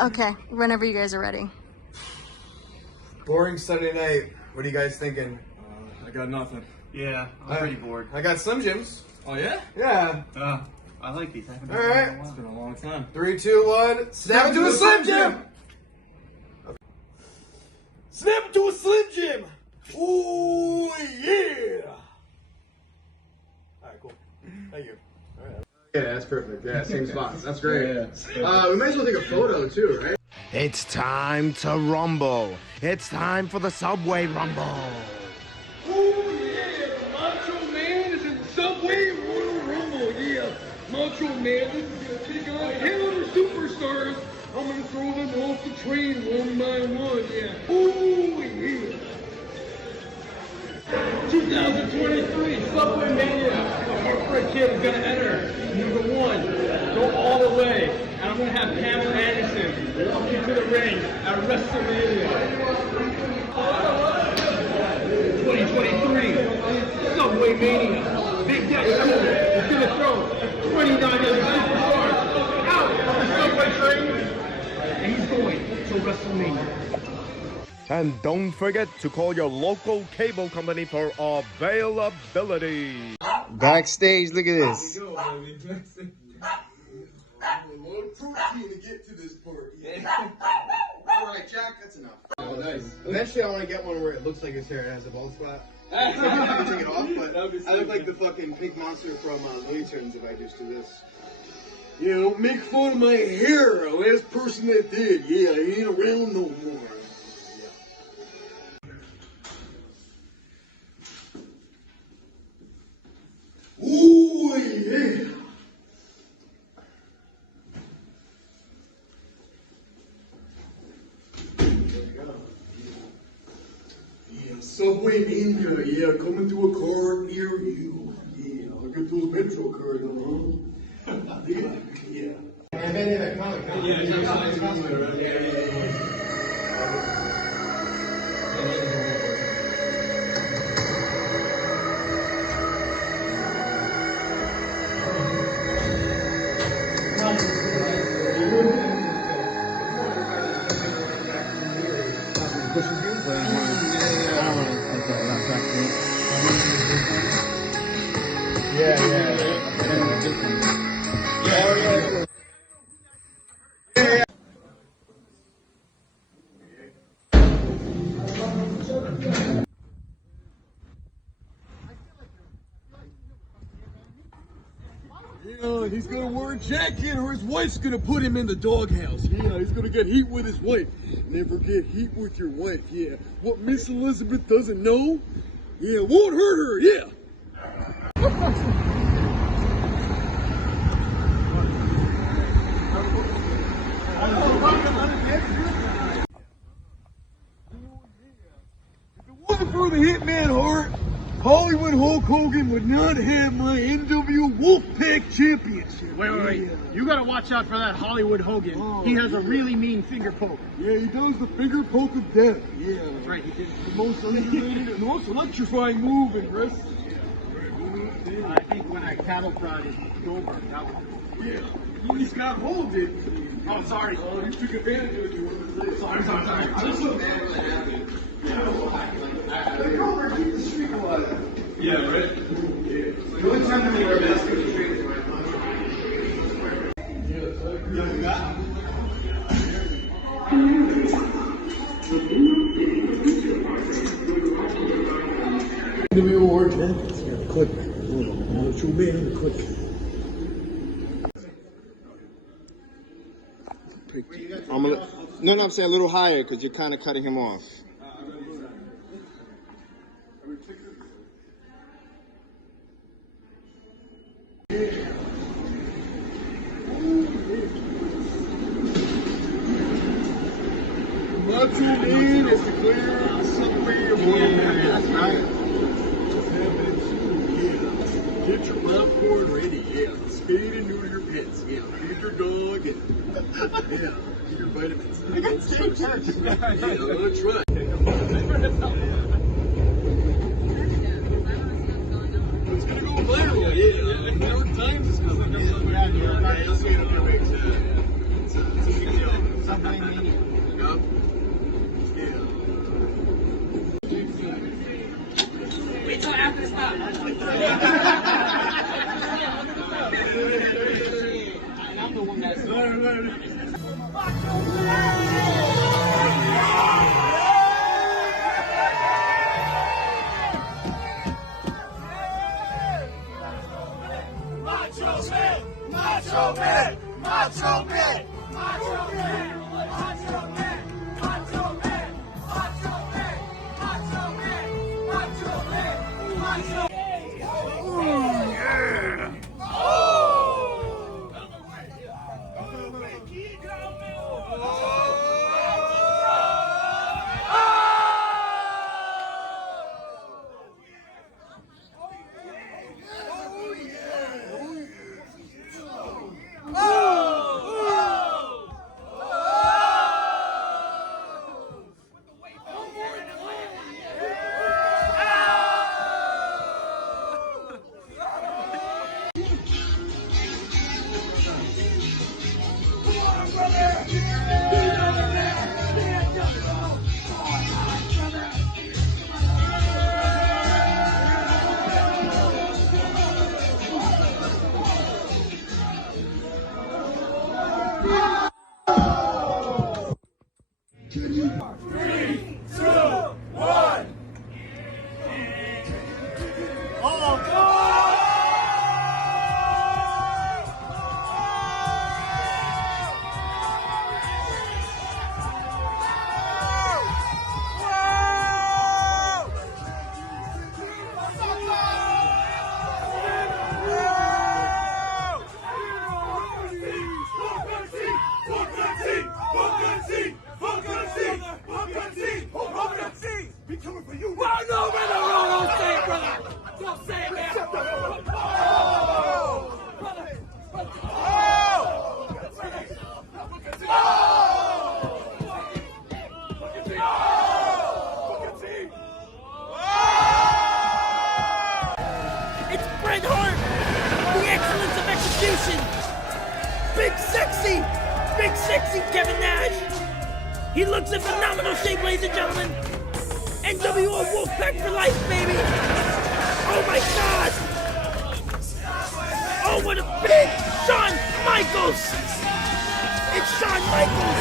Okay, whenever you guys are ready. Boring Sunday night. What are you guys thinking? I got nothing. Yeah, I'm pretty bored. I got Slim Jims. Oh yeah? Yeah. I like these. I haven't All had them in a right. while. It's been a long time. 3, 2, 1. Snap into a Slim Jim. Snap into a Slim Jim. Ooh yeah. All right, cool. Thank you. All right. Yeah, that's perfect. Yeah, same spots. That's great. We might as well take a photo too, right? It's time to rumble. It's time for the Subway Rumble. Oh yeah, the Macho Man is in the Subway Royal Rumble. Yeah, Macho Man, this is gonna take on 10 other superstars. I'm gonna throw them off the train one by one. Yeah. Oh yeah. 2023 Subwaymania. The Heartbreak Kid is gonna enter number 1. Go all the way. And I'm gonna have Pamela Anderson walk into the ring at WrestleMania. 2023 Subwaymania. Big Daddy Cool is gonna throw 29 other superstars out of the subway train, and he's going to WrestleMania. And don't forget to call your local cable company for availability. Backstage, look at this. A lot of protein to get to this part. All right, Jack, that's enough. Oh, nice. Eventually, I want to get one where it looks like his hair has a bald spot. I can take it off, but I look like the fucking pink monster from Looney Tunes if I just do this. Yeah, don't make fun of my hair. Last person that did. Yeah, he ain't around no more. Ooh, yeah. Yeah, Subwaymania, yeah, coming to a car near you. Yeah, I'll get those Metro cards on. Yeah. And then in that comic. Yeah, he's gonna wear a jacket or his wife's gonna put him in the doghouse. Yeah, he's gonna get heat with his wife. Never get heat with your wife, yeah. What Miss Elizabeth doesn't know, yeah, won't hurt her, yeah. If it wasn't for the Hitman Hart, Hollywood Hulk Hogan would not have my NW Wolfpack Championship. Wait. You gotta watch out for that Hollywood Hogan. Oh, He has a really mean finger poke. Yeah, he does the finger poke of death. Yeah, That's right, he did. the most underrated and most electrifying move in wrestling. I think when I cattle prod is Goldberg, that was. Yeah, when Scott Hall did. Oh, sorry. Oh, you took advantage of it. You were Sorry. I was so mad when that happened. the Goldberg keep the streak alive. Yeah, right? The only time that they wear a mask in the street is when I punch. NW Award champions. Yeah, click. Macho Man, click. I'm saying a little higher because you're kind of cutting him off. Macho Man is declared the Subway Award. That's right. Yeah. Get your popcorn ready. Yeah. Spade and neuter your pets. Yeah. Feed your dog and yeah. Get your vitamins. Yeah, that's right. It's gonna go viral. Yeah. New York Times is coming. Yeah, you'll see it on your page. It's a big deal. Big sexy Kevin Nash. He looks in phenomenal shape, ladies and gentlemen. NWO Wolfpack for life, baby. Oh my God. Oh, what a big Shawn Michaels. It's Shawn Michaels.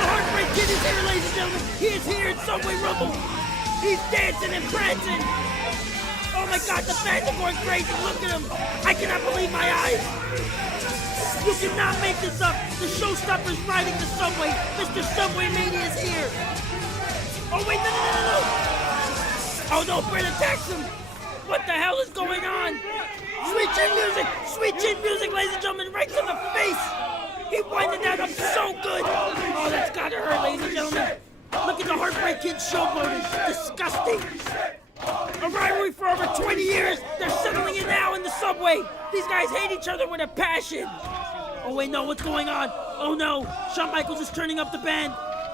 The Heartbreak Kid is here, ladies and gentlemen. He is here at Subway Rumble. He's dancing and prancing. Oh my God, the fans are going crazy. Look at him. I cannot believe my eyes. You cannot make this up. The showstopper's riding the subway. Mr. Subwaymania is here. Oh wait, no. Oh no, Brett attacks him. What the hell is going on? Sweet chin music, ladies and gentlemen, right to the face. He winded that up so good. Oh, that's gotta hurt, ladies and gentlemen. Look at the Heartbreak Kid showboating. Disgusting. A rivalry for over 20 years. They're settling it now in the subway. These guys hate each other with a passion. Oh wait, no, what's going on? Oh no, Shawn Michaels is turning up the band.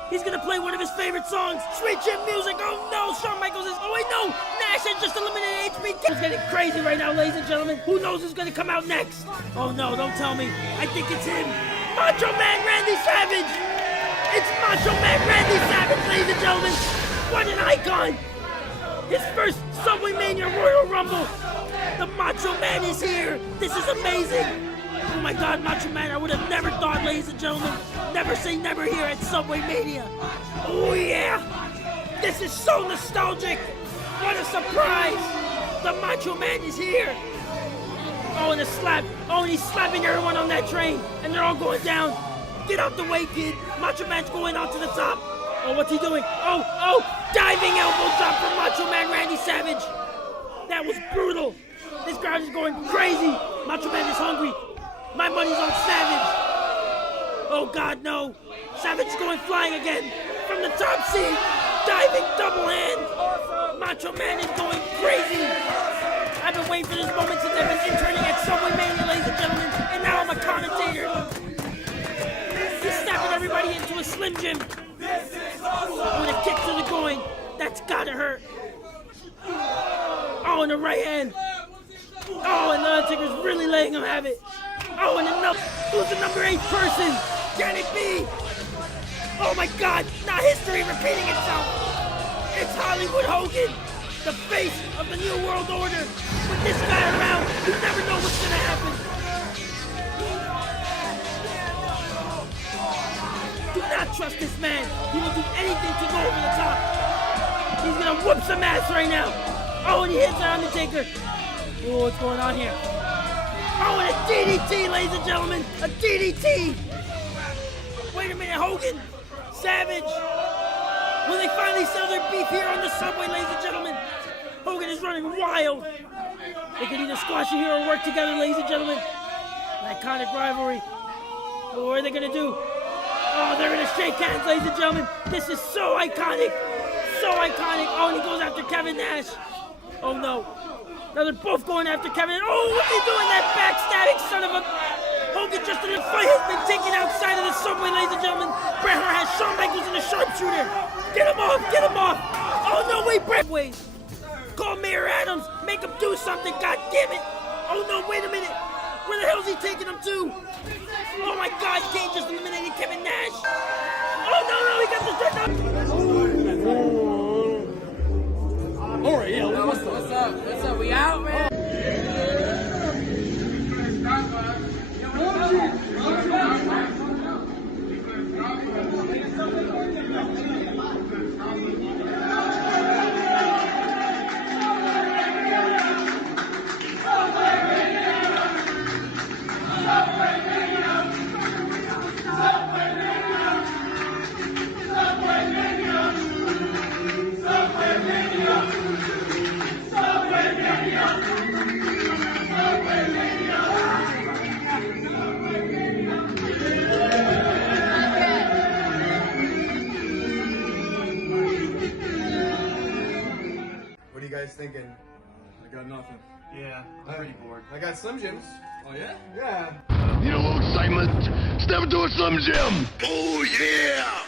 He's gonna play one of his favorite songs, Sweet Chin Music. Oh no, Shawn Michaels is, oh wait, no, Nash has just eliminated HBK. It's getting crazy right now, ladies and gentlemen. Who knows who's gonna come out next? Oh no, don't tell me. I think it's him. Macho Man Randy Savage. It's Macho Man Randy Savage, ladies and gentlemen. What an icon. His first Subwaymania Royal Rumble. The Macho Man is here. This is amazing. Oh my God, Macho Man, I would have never thought, ladies and gentlemen. Never say never here at Subwaymania. Oh yeah. This is so nostalgic. What a surprise. The Macho Man is here. Oh, and a slap. Oh, and he's slapping everyone on that train. And they're all going down. Get out the way, kid. Macho Man's going out to the top. Oh, what's he doing? Oh, diving elbow drop from Macho Man Randy Savage. That was brutal. This crowd is going crazy. Macho Man is hungry. My money's on Savage. Oh God, no. Savage is going flying again. From the top seat. Diving double hand. Macho Man is going crazy. I've been waiting for this moment since I've been interning at Subwaymania, ladies and gentlemen. And now I'm a commentator. He's snapping everybody into a Slim Jim. With a kick to the groin. That's gotta hurt. Oh, and the right hand. Oh, and the Undertaker's really letting him have it. Oh, and another. Who's the number 8 person? Can it be? Oh my God, not history repeating itself. It's Hollywood Hogan, the face of the New World Order. With this guy around, you never know what's gonna happen. not trust this man. He will do anything to go over the top. He's gonna whoop some ass right now. Oh, and he hits the Undertaker. Oh, what's going on here? Oh, and a DDT, ladies and gentlemen. A DDT. Wait a minute, Hogan. Savage. Will they finally sell their beef here on the subway, ladies and gentlemen? Hogan is running wild. They can either squash it here or work together, ladies and gentlemen. An iconic rivalry. But what are they gonna do? Oh, they're gonna shake hands, ladies and gentlemen. This is so iconic. So iconic. Oh, and he goes after Kevin Nash. Oh no. Now they're both going after Kevin. Oh, what's he doing? That backstabbing son of a... Hogan just in the fight has been taken outside of the subway, ladies and gentlemen. Bret Hart has Shawn Michaels in the sharpshooter. Get him off, get him off. Oh no, wait, Bret. Wait. Call Mayor Adams. Make him do something, god damn it. Oh no, wait a minute. Where the hell is he taking him to? Oh my god, Kane just eliminated Kevin Nash. Oh no, he got the straight down. Alright, yeah, what's up? What's up? We out, man? What are you guys thinking? I got nothing. Yeah, I'm pretty bored. I got Slim Jims. Oh yeah? Yeah. Need a little excitement? Step into a Slim Jim! Oh yeah!